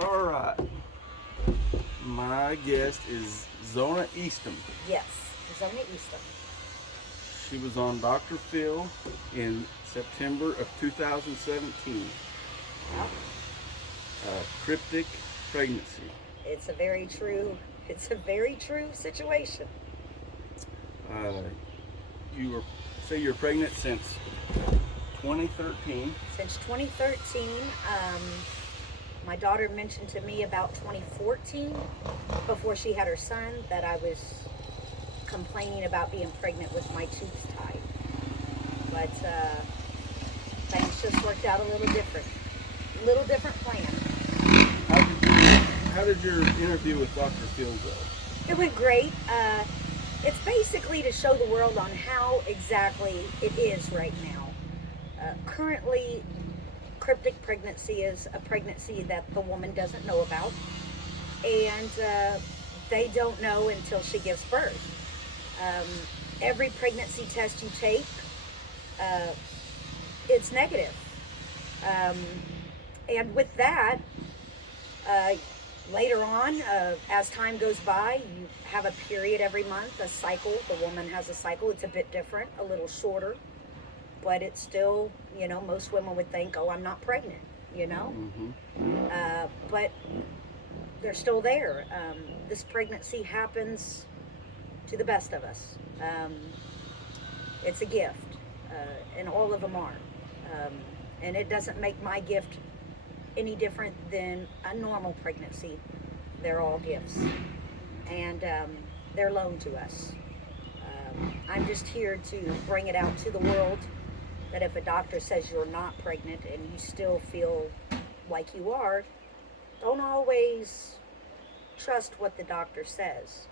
All right. My guest is Zona Eastham. Yes, Zona Eastham. She was on Dr. Phil in September of 2017. Yep. Cryptic pregnancy. It's a very true. It's a very true situation. Uh, you were say you're pregnant since 2013. Since 2013, my daughter mentioned to me about 2014, before she had her son, that I was complaining about being pregnant with my tubes tied. But things just worked out a little different. Little different plan. How did your interview with Dr. Phil go? It went great. It's basically to show the world on how exactly it is right now. Currently, cryptic pregnancy is a pregnancy that the woman doesn't know about, and they don't know until she gives birth. Every pregnancy test you take, it's negative. Um, and with that, uh, later on, as time goes by, you have a period every month, a cycle. The woman has a cycle. It's a bit different, a little shorter, but it's still, most women would think, oh, I'm not pregnant, but they're still there. This pregnancy happens to the best of us. It's a gift, and all of them are. And it doesn't make my gift any different than a normal pregnancy. They're all gifts, and they're loaned to us. I'm just here to bring it out to the world that if a doctor says you're not pregnant and you still feel like you are, don't always trust what the doctor says.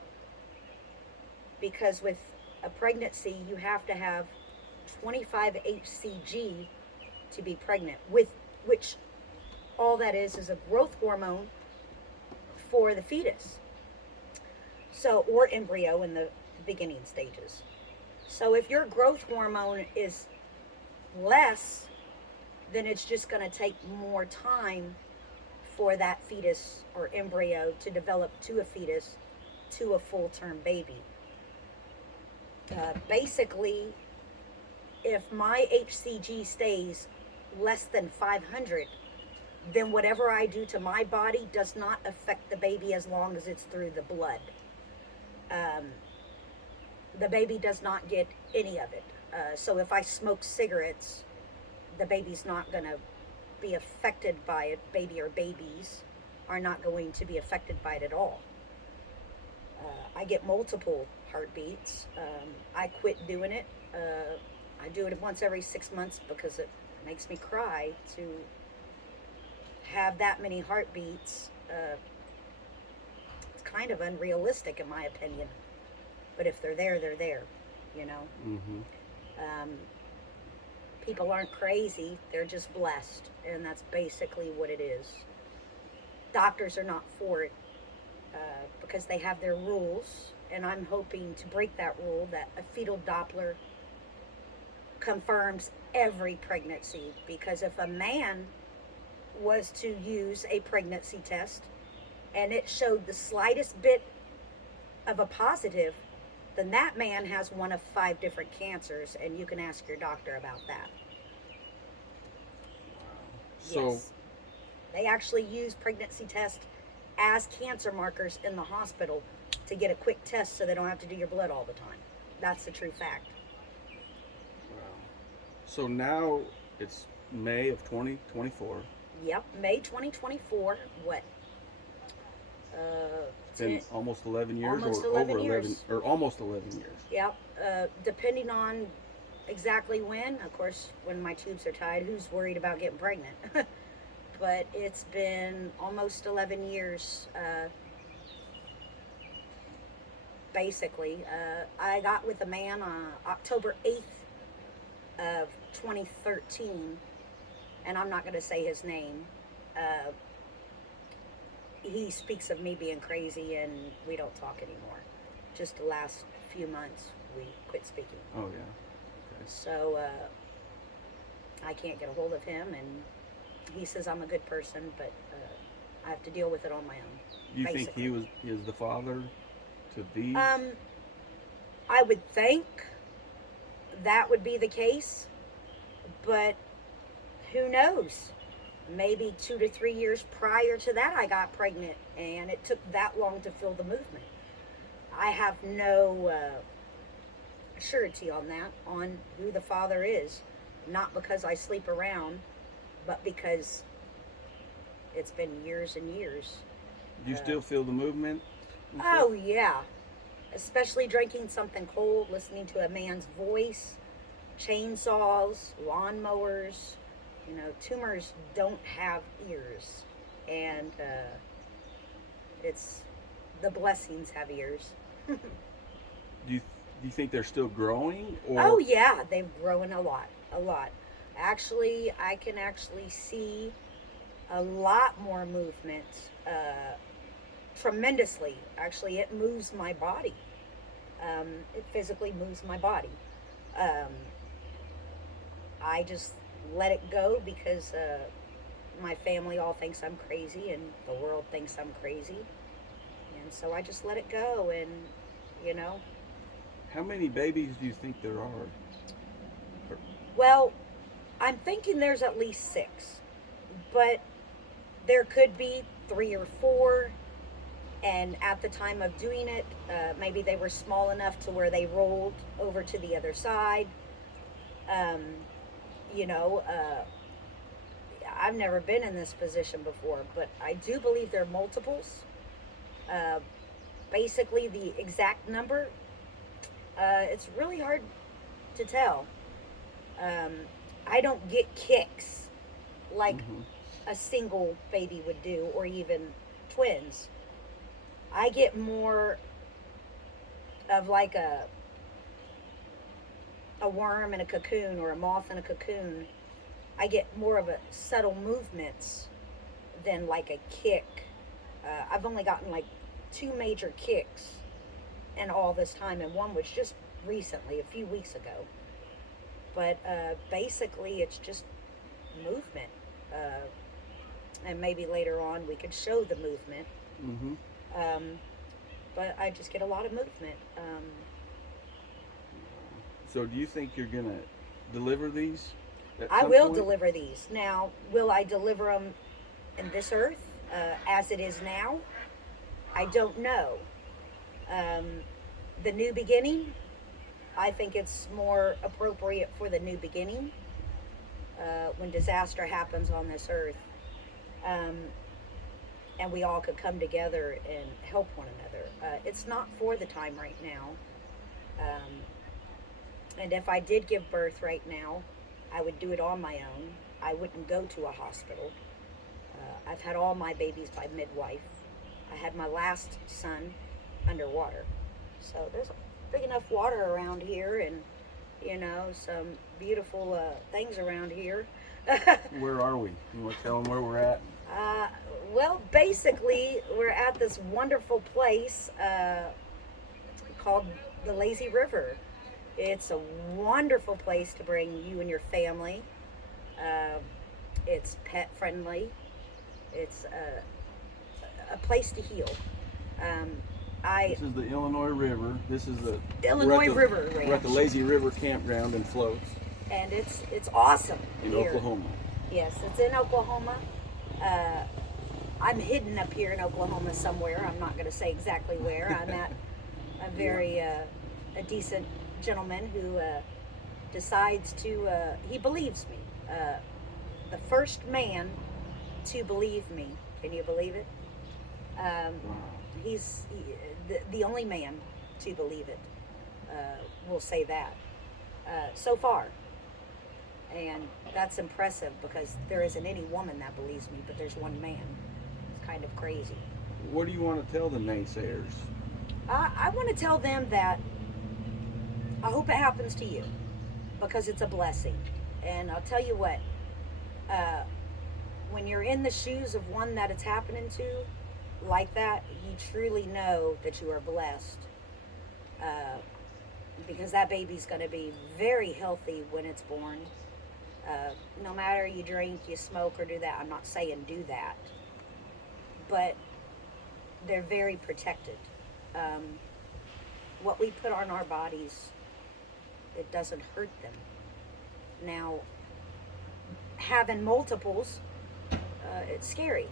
Because with a pregnancy, you have to have 25 HCG to be pregnant, with which all that is a growth hormone for the fetus. So, or embryo in the beginning stages. So if your growth hormone is less, then it's just going to take more time for that fetus or embryo to develop to a fetus, to a full-term baby. Basically, if my HCG stays less than 500, then whatever I do to my body does not affect the baby as long as it's through the blood. The baby does not get any of it. So if I smoke cigarettes, the baby's not going to be affected by it. Baby or babies are not going to be affected by it at all. I get multiple heartbeats. I quit doing it. I do it once every 6 months because it makes me cry to have that many heartbeats. It's kind of unrealistic in my opinion. But if they're there, they're there, Mm-hmm. People aren't crazy, they're just blessed, and that's basically what it is. Doctors are not for it because they have their rules, and I'm hoping to break that rule that a fetal Doppler confirms every pregnancy, because if a man was to use a pregnancy test and it showed the slightest bit of a positive, then that man has one of 5 different cancers, and you can ask your doctor about that. So, Yes. They actually use pregnancy tests as cancer markers in the hospital to get a quick test so they don't have to do your blood all the time. That's the true fact. wow. So now it's May of 2024. Yep, May 2024. What? It's been almost 11 years, Almost or 11 over 11, years. or almost 11 years. Yep. Depending on exactly when. Of course, when my tubes are tied, who's worried about getting pregnant? But it's been almost 11 years. Basically, I got with a man on October 8th of 2013, and I'm not going to say his name. He speaks of me being crazy, and we don't talk anymore. Just the last few months, we quit speaking. Oh, yeah. Okay. So I can't get a hold of him, and he says I'm a good person, but I have to deal with it on my own. Do you think basically. he is the father to these? I would think that would be the case, but who knows? Maybe 2 to 3 years prior to that, I got pregnant, and it took that long to feel the movement. I have no surety on that, on who the father is. Not because I sleep around, but because it's been years and years. Do you still feel the movement? Oh, yeah. Especially drinking something cold, listening to a man's voice, chainsaws, lawnmowers. You know, tumors don't have ears. And it's the blessings have ears. Do you think they're still growing? Or Oh, yeah. They've grown a lot. A lot. Actually, I can actually see a lot more movement tremendously. Actually, it moves my body. It physically moves my body. Um, I just let it go because my family all thinks I'm crazy and the world thinks I'm crazy. And so I just let it go, and, you know, how many babies do you think there are? well, I'm thinking there's at least 6, but there could be 3 or 4. And at the time of doing it, maybe they were small enough to where they rolled over to the other side. Um, you know, I've never been in this position before, but I do believe there are multiples. Uh, Basically, the exact number, it's really hard to tell. Um, I don't get kicks like a single baby would do, or even twins. I get more of like a worm in a cocoon, or a moth in a cocoon. I get more of a subtle movements than like a kick. I've only gotten like 2 major kicks in all this time, and one was just recently, a few weeks ago. But basically, it's just movement. And maybe later on we could show the movement. Mm-hmm. Um, but I just get a lot of movement. So do you think you're gonna deliver these? I will deliver these. Now, will I deliver them in this earth as it is now? I don't know. The new beginning, I think it's more appropriate for the new beginning when disaster happens on this earth. And we all could come together and help one another. It's not for the time right now. And if I did give birth right now, I would do it on my own. I wouldn't go to a hospital. I've had all my babies by midwife. I had my last son underwater. So there's big enough water around here, and, you know, some beautiful things around here. Where are we? You want to tell them where we're at? Well, basically, we're at this wonderful place called the Lazy River. It's a wonderful place to bring you and your family. It's pet friendly. It's a place to heal. This is the Illinois River. This is the Illinois River Ranch. We're at the Lazy River Campground and Floats And it's awesome in here. Oklahoma. Yes, it's in Oklahoma. I'm hidden up here in Oklahoma somewhere. I'm not going to say exactly where. I'm at a very a decent gentleman who decides to. He believes me. The first man to believe me. Can you believe it? He's the only man to believe it. We'll say that so far. And that's impressive because there isn't any woman that believes me, but there's one man. It's kind of crazy. What do you want to tell the naysayers? I want to tell them that I hope it happens to you because it's a blessing. And I'll tell you what, when you're in the shoes of one that it's happening to like that, you truly know that you are blessed. Because that baby's going to be very healthy when it's born. No matter you drink, you smoke, or do that, I'm not saying do that, but they're very protected. Um, what we put on our bodies, it doesn't hurt them. Now, having multiples, it's scary.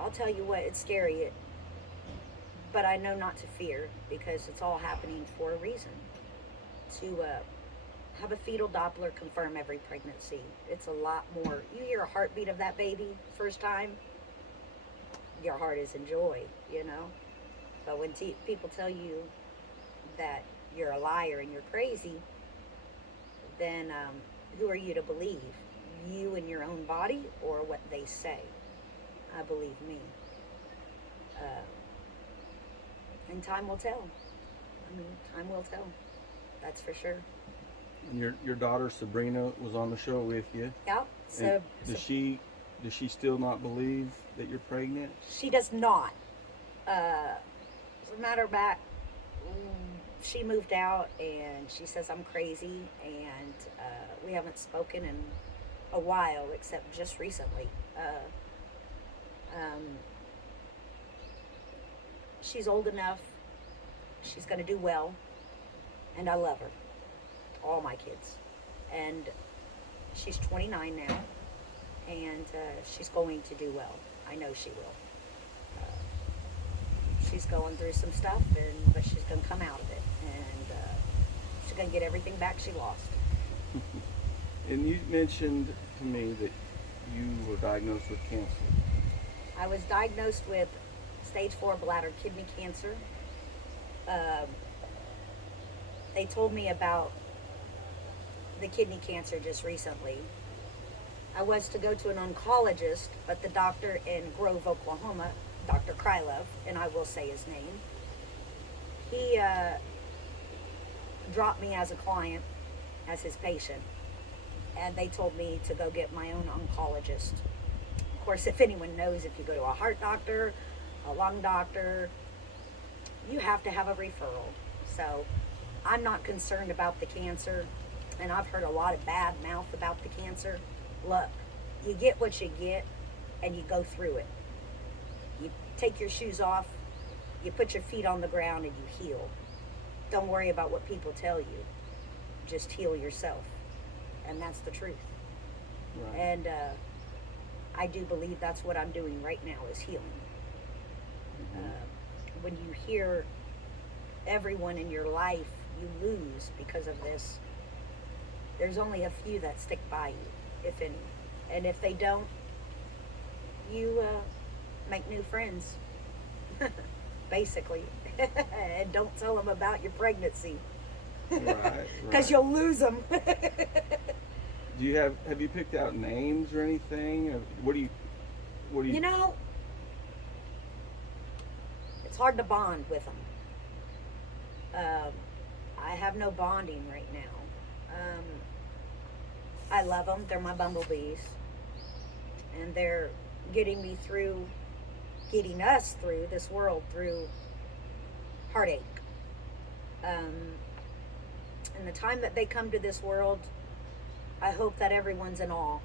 I'll tell you what, it's scary. But I know not to fear because it's all happening for a reason. To have a fetal Doppler confirm every pregnancy. It's a lot more. You hear a heartbeat of that baby first time, your heart is in joy, you know. But when people tell you that you're a liar and you're crazy, then who are you to believe? You and your own body or what they say? I believe me. And time will tell. I mean, time will tell. That's for sure. Your daughter Sabrina was on the show with you. Yeah. So does she still not believe that you're pregnant? She does not. As a matter of fact, she moved out and she says I'm crazy, and we haven't spoken in a while except just recently. She's old enough. She's going to do well, and I love her. All my kids. And she's 29 now, and she's going to do well. I know she will. She's going through some stuff, but she's going to come out of it, and she's going to get everything back she lost. And you mentioned to me that you were diagnosed with cancer. I was diagnosed with stage 4 bladder kidney cancer. They told me about the kidney cancer just recently. I was to go to an oncologist, but the doctor in Grove, Oklahoma, Dr. Krylov, and I will say his name, he dropped me as a client, as his patient, and they told me to go get my own oncologist. Of course, if anyone knows, if you go to a heart doctor, a lung doctor, you have to have a referral. So I'm not concerned about the cancer, and I've heard a lot of bad mouth about the cancer. Look, you get what you get, and you go through it. You take your shoes off, you put your feet on the ground, and you heal. Don't worry about what people tell you. Just heal yourself. And that's the truth. Right. And I do believe that's what I'm doing right now, is healing. Mm-hmm. When you hear everyone in your life you lose because of this, there's only a few that stick by you, if any. And if they don't, you make new friends, basically. And don't tell them about your pregnancy. Right. Because you'll lose them. Do you have you picked out names or anything? What do you? You know, it's hard to bond with them. I have no bonding right now. I love them. They're my bumblebees. And they're getting us through this world, through heartache. And the time that they come to this world, I hope that everyone's in awe.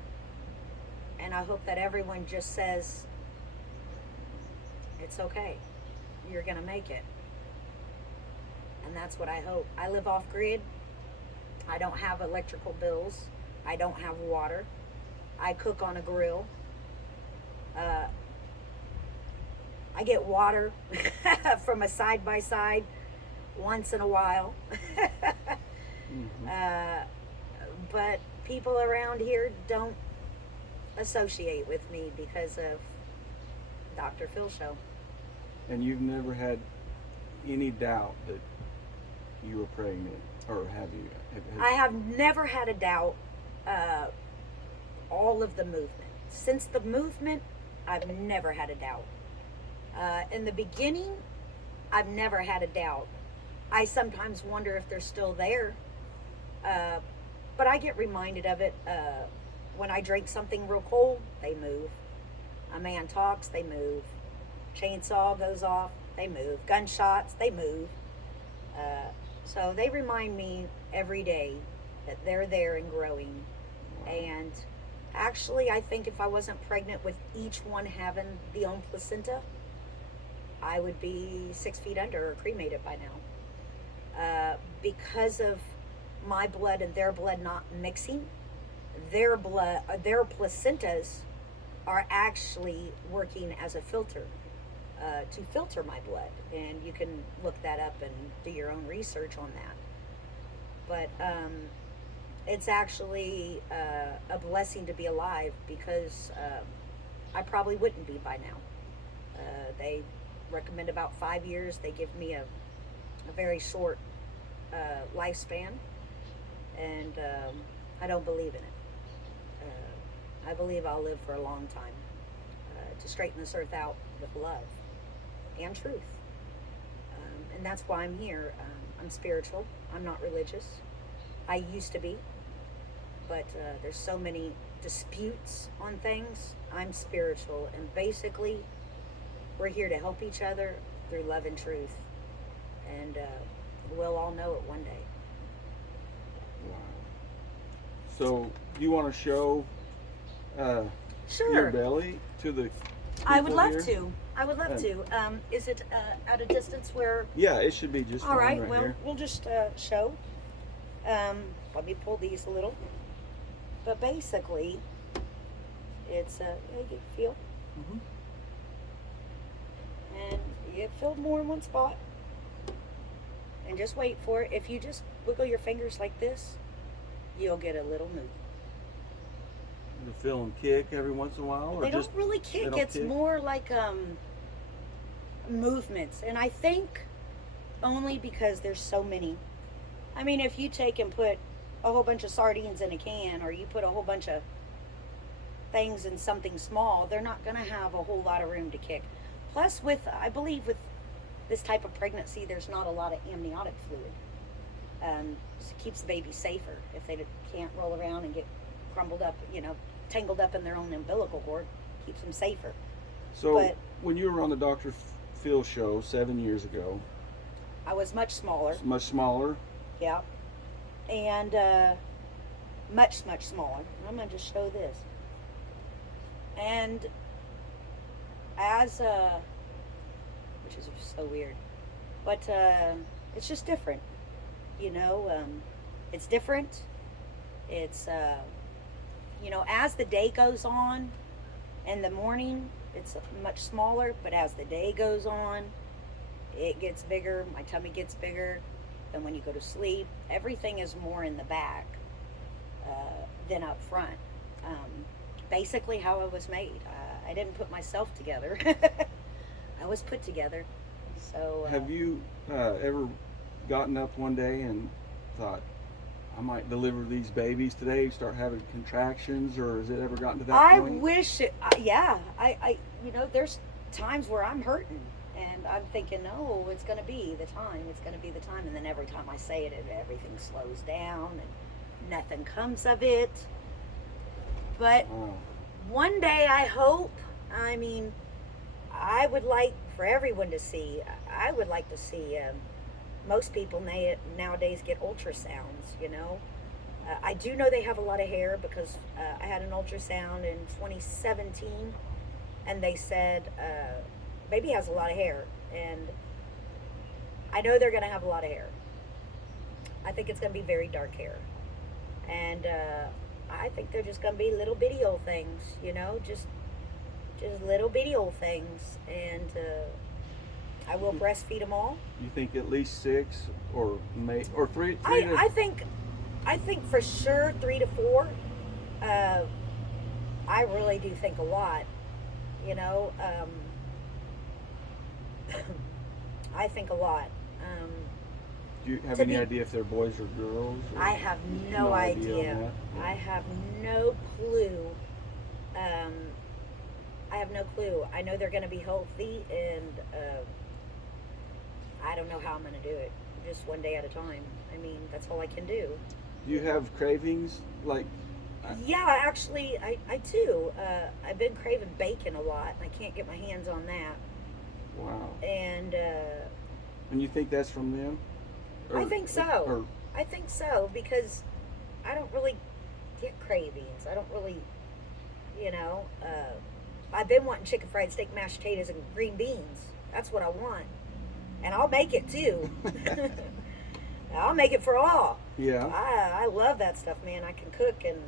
And I hope that everyone just says, it's okay. You're going to make it. And that's what I hope. I live off grid. I don't have electrical bills. I don't have water. I cook on a grill. I get water from a side-by-side once in a while. Mm-hmm. But people around here don't associate with me because of Dr. Phil show. And you've never had any doubt that you were pregnant, or have you? I have never had a doubt. All of the movement. Since the movement, I've never had a doubt. In the beginning, I've never had a doubt. I sometimes wonder if they're still there. But I get reminded of it. When I drink something real cold, they move. A man talks, they move. Chainsaw goes off, they move. Gunshots, they move. So they remind me every day that they're there and growing. And actually, I think if I wasn't pregnant with each one having the own placenta, I would be 6 feet under or cremated by now. Because of my blood and their blood not mixing, their placentas are actually working as a filter to filter my blood. And you can look that up and do your own research on that. But it's actually a blessing to be alive, because I probably wouldn't be by now. They recommend about 5 years. They give me a very short lifespan, and I don't believe in it. I believe I'll live for a long time to straighten this earth out with love and truth. And that's why I'm here. I'm spiritual. I'm not religious. I used to be, but there's so many disputes on things. I'm spiritual, and basically we're here to help each other through love and truth, and we'll all know it one day. Wow. So you want to show Sure. your belly to the I would people love here? to. I would love to. Is it at a distance where? Yeah, it should be just All fine right. Well, here. we'll just show. Let me pull these a little. But basically, it's you can feel, Mhm. and you get filled more in one spot. And just wait for it. If you just wiggle your fingers like this, you'll get a little move. You feel them kick every once in a while, or They just don't really kick. don't It's kick? more like movements, and I think only because there's so many. I mean, if you take and put a whole bunch of sardines in a can, or you put a whole bunch of things in something small, they're not going to have a whole lot of room to kick. Plus, I believe with this type of pregnancy, there's not a lot of amniotic fluid. So it keeps the baby safer if they can't roll around and get crumbled up, tangled up in their own umbilical cord. Keeps them safer. So But- when you were on the Dr. Phil show 7 years ago, I was much smaller. it's much smaller. Yeah. And much, much smaller. I'm going to just show this. And as, which is so weird, but it's just different. It's different. It's, as the day goes on, in the morning, it's much smaller, but as the day goes on, it gets bigger. My tummy gets bigger. Then when you go to sleep, everything is more in the back than up front. Basically how I was made. I didn't put myself together. I was put together. So Have you ever gotten up one day and thought, I might deliver these babies today, start having contractions, or has it ever gotten to that I point? wish it, yeah. I there's times where I'm hurting and I'm thinking, oh, it's going to be the time. It's going to be the time. And then every time I say it, everything slows down and nothing comes of it. But Wow. one day I hope, I would like for everyone to see, I would like to see, most people nowadays get ultrasounds, I do know they have a lot of hair because I had an ultrasound in 2017 and they said baby has a lot of hair, and I know they're going to have a lot of hair. I think it's going to be very dark hair, and I think they're just going to be little bitty old things, just little bitty old things, and I will breastfeed them all. You think at least 6 or three? Three I think for sure 3 to 4. I really do think a lot, I think a lot. Do you have to any be- idea if they're boys or girls? Or I have no on idea. that? I have no clue. I have no clue. I know they're going to be healthy, and I don't know how I'm going to do it. Just one day at a time. That's all I can do. Do you have cravings? Like, Yeah, actually, I do. I've been craving bacon a lot, and I can't get my hands on that. wow. And And you think that's from them? I think so. Or I think so, because I don't really get cravings. I don't really, you know. I've been wanting chicken fried steak, mashed potatoes, and green beans. That's what I want, and I'll make it too. I'll make it for all. Yeah. I love that stuff, man. I can cook, and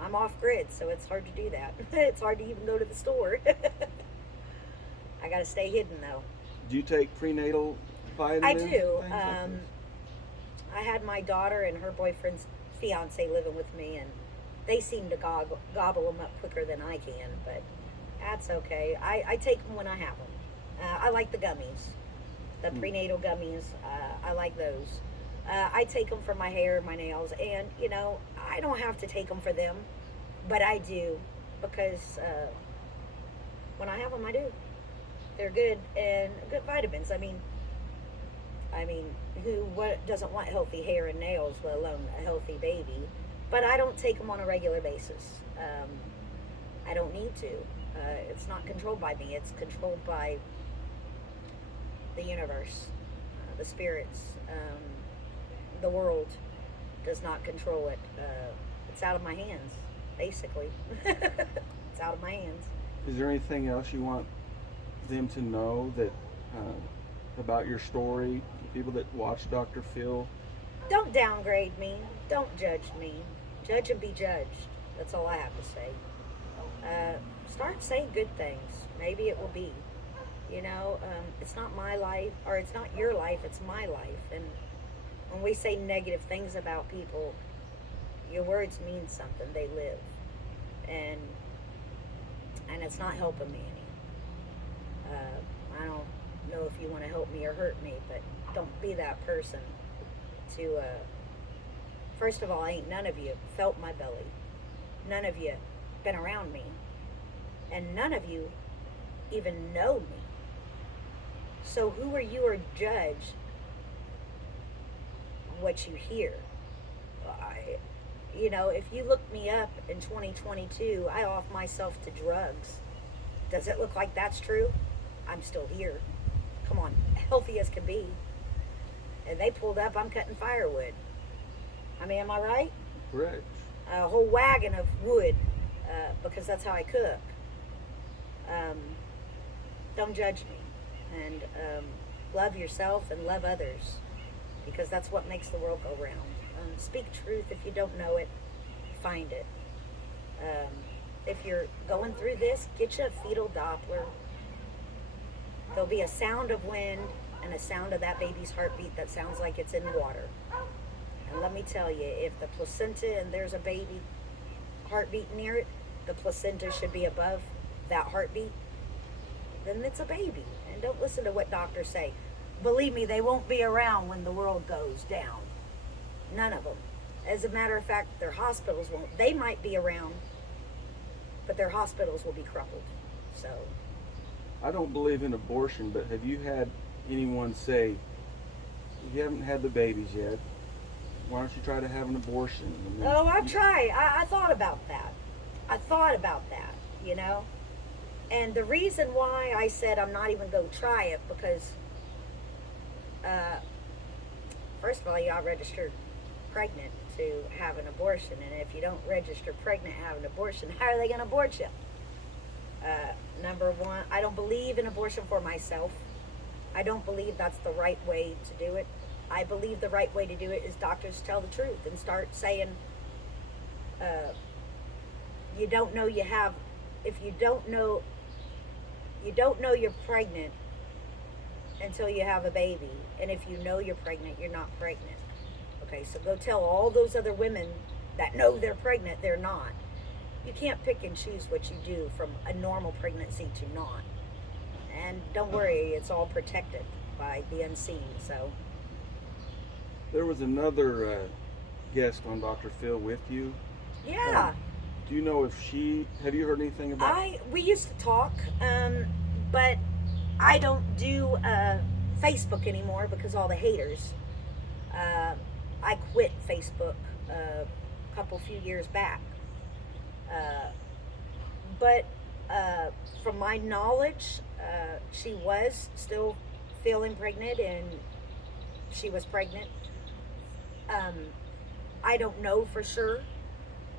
I'm off grid, so it's hard to do that. It's hard to even go to the store. I gotta stay hidden though. Do you take prenatal vitamins? I do. Things like this? I had my daughter and her boyfriend's fiance living with me, and they seem to gobble them up quicker than I can, but that's okay. I take them when I have them. I like the gummies, the prenatal gummies. I like those. I take them for my hair, my nails, and you know, I don't have to take them for them, but I do because when I have them, I do. They're good and good vitamins. I mean, what doesn't want healthy hair and nails, let alone a healthy baby? But I don't take them on a regular basis. I don't need to. It's not controlled by me. It's controlled by the universe, the spirits. The world does not control it. It's out of my hands, basically. It's out of my hands. Is there anything else you want them to know that about your story? People that watch Dr. Phil? Don't downgrade me. Don't judge me. Judge and be judged. That's all I have to say. Start saying good things. Maybe it will be. You know, it's not my life, or it's not your life, it's my life. And when we say negative things about people, your words mean something. They live. And it's not helping me any. I don't know if you want to help me or hurt me, but don't be that person to, first of all, ain't none of you felt my belly. None of you been around me. And none of you even know me. So who are you or judge what you hear? You know, if you look me up in 2022, I off myself to drugs. Does it look like that's true? I'm still here. Come on, healthy as can be. And they pulled up, I'm cutting firewood. I mean, am I right? Correct. A whole wagon of wood, because that's how I cook. Don't judge me. And love yourself and love others, because that's what makes the world go round. Speak truth. If you don't know it, find it. If you're going through this, get you a fetal Doppler. There'll be a sound of wind and a sound of that baby's heartbeat that sounds like it's in water. And let me tell you, if the placenta and there's a baby heartbeat near it, the placenta should be above that heartbeat, then it's a baby. And don't listen to what doctors say. Believe me, they won't be around when the world goes down. None of them. As a matter of fact, their hospitals won't. They might be around, but their hospitals will be crumpled. So I don't believe in abortion, but have you had anyone say, you haven't had the babies yet, why don't you try to have an abortion? And then I've tried. I thought about that. You know? And the reason why I said I'm not even going to try it, because, first of all, you got registered pregnant to have an abortion. And if you don't register pregnant and have an abortion, how are they going to abort you? Number one, I don't believe in abortion for myself. I don't believe that's the right way to do it. I believe the right way to do it is doctors tell the truth and start saying, you don't know you have, if you don't know you're pregnant until you have a baby. And if you know you're pregnant, you're not pregnant. Okay, so go tell all those other women that know they're pregnant, they're not. You can't pick and choose what you do from a normal pregnancy to not. And don't worry, it's all protected by the unseen. So there was another guest on Dr. Phil with you. yeah. Do you know if have you heard anything about We used to talk, but I don't do Facebook anymore because all the haters. I quit Facebook a few years back. But from my knowledge, she was still feeling pregnant, and she was pregnant. I don't know for sure.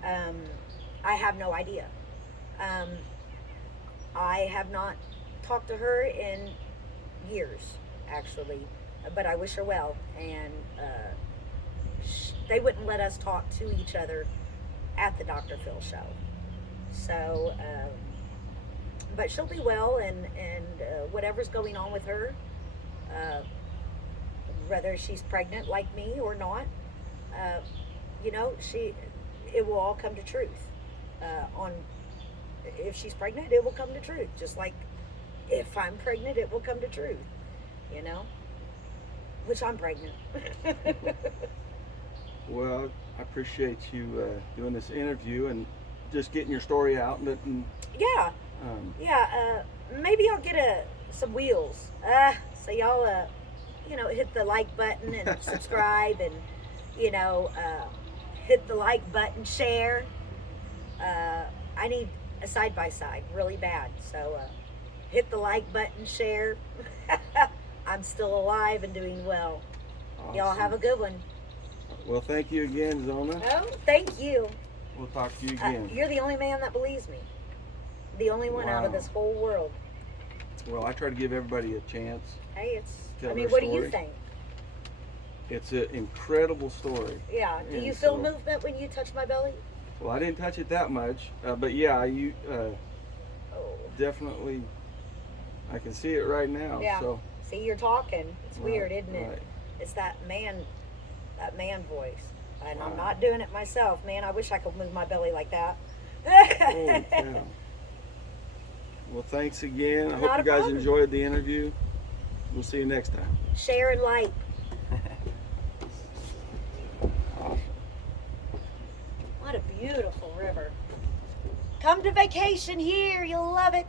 I have no idea. I have not talked to her in years, actually, but I wish her well. And they wouldn't let us talk to each other at the Dr. Phil show. So, but she'll be well, and whatever's going on with her, whether she's pregnant like me or not, you know, it will all come to truth. On if she's pregnant, it will come to truth. Just like if I'm pregnant, it will come to truth. You know, which I'm pregnant. Well, I appreciate you doing this interview and just getting your story out. Yeah. Maybe I'll get some wheels. So y'all, you know, hit the like button and subscribe, and you know, hit the like button, share. I need a side by side really bad. So hit the like button, share. I'm still alive and doing well. Awesome. Y'all have a good one. Well, thank you again, Zona. Oh, thank you. We'll talk to you again. You're the only man that believes me. The only one out of this whole world. Well, I try to give everybody a chance. Hey, Tell I mean, their what do story. you think? It's an incredible story. Yeah. Do you feel movement when you touch my belly? Well, I didn't touch it that much, but yeah, you Oh. definitely. I can see it right now. Yeah. So. See, you're talking. It's weird, isn't it? Right. It's that man voice. And I'm Wow. not doing it myself. Man, I wish I could move my belly like that. Holy cow. Well, thanks again. I hope Not you a guys problem. enjoyed the interview. We'll see you next time. Share and like. Awesome. What a beautiful river. Come to vacation here. You'll love it.